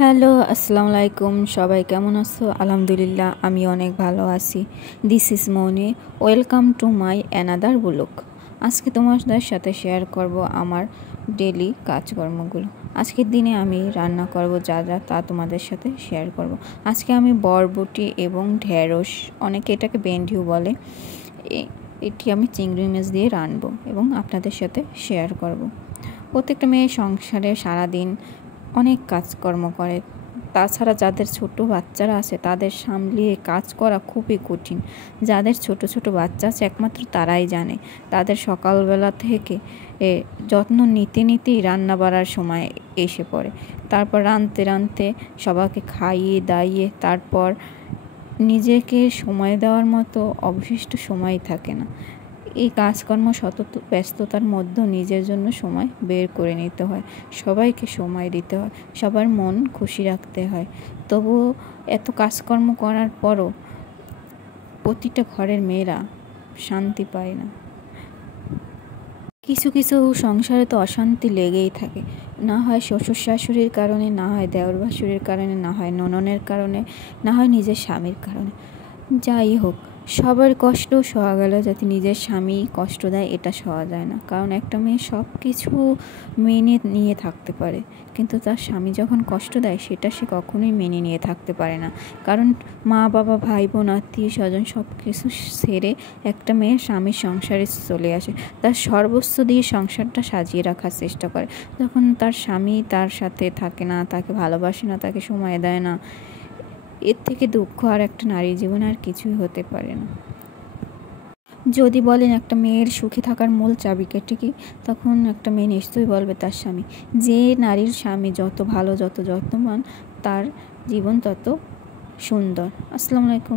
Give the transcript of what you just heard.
Hello, আসসালামু আলাইকুম। সবাই কেমন আছো? আলহামদুলিল্লাহ, আমি অনেক ভালো আছি। This is Moni. Welcome to my another blog. আজকে তোমাদের সাথে শেয়ার করব আমার ডেলি কাজকর্মগুলো। আজকের দিনে আমি রান্না করব যা যা তা তোমাদের সাথে শেয়ার করব। আজকে আমি বরবটি এবং ঢেঁড়স, অনেকে এটাকে ভেন্ডিও বলে, এটি আমি চিংড়ি মাছ দিয়ে রানবো এবং আপনাদের সাথে শেয়ার করব। প্রত্যেকটা মেয়ে সংসারে সারাদিন অনেক কাজকর্ম করে। তাছাড়া যাদের ছোট বাচ্চারা আছে তাদের সামলিয়ে কাজ করা খুবই কঠিন। যাদের ছোট ছোট বাচ্চা আছে একমাত্র তারাই জানে। তাদের সকালবেলা থেকে যত্ন নিতে নিতেই রান্না বাড়ার সময় এসে পড়ে। তারপর রাঁধতে রাঁধতে সবাইকে খাইয়ে দাইয়ে তারপর নিজেকে সময় দেওয়ার মতো অবশিষ্ট সময় থাকে না। এই কাজকর্ম সতত ব্যস্ততার মধ্যে নিজের জন্য সময় বের করে নিতে হয়, সবাইকে সময় দিতে হয়, সবার মন খুশি রাখতে হয়। তবুও এত কাজকর্ম করার পরও প্রতিটা ঘরের মেয়েরা শান্তি পায় না। কিছু কিছু সংসারে তো অশান্তি লেগেই থাকে, না হয় শ্বশুর শাশুড়ির কারণে, না হয় দেওর ভাসুরের কারণে, না হয় নননের কারণে, না হয় নিজের স্বামীর কারণে। যাই হোক, সবার কষ্ট সওয়া গেল, যাতে নিজের স্বামী কষ্ট দেয় এটা সওয়া যায় না। কারণ একটা মেয়ে সব কিছু মেনে নিয়ে থাকতে পারে, কিন্তু তার স্বামী যখন কষ্ট দেয় সেটা সে কখনোই মেনে নিয়ে থাকতে পারে না। কারণ মা বাবা ভাই বোন আত্মীয় স্বজন সব কিছু ছেড়ে একটা মেয়ে স্বামীর সংসারে চলে আসে, তার সর্বস্ব দিয়ে সংসারটা সাজিয়ে রাখার চেষ্টা করে। যখন তার স্বামী তার সাথে থাকে না, তাকে ভালোবাসে না, তাকে সময় দেয় না, এর থেকে দুঃখ আর একটা নারীর জীবনে আর কিছুই হতে পারে না। যদি বলেন একটা মেয়ের সুখে থাকার মূল চাবিকাঠি কি, তখন একটা মেয়ে নিশ্চয়ই বলবে তার স্বামী। যে নারীর স্বামী যত ভালো, যত যত্নবান, তার জীবন তত সুন্দর। আসসালামু আলাইকুম।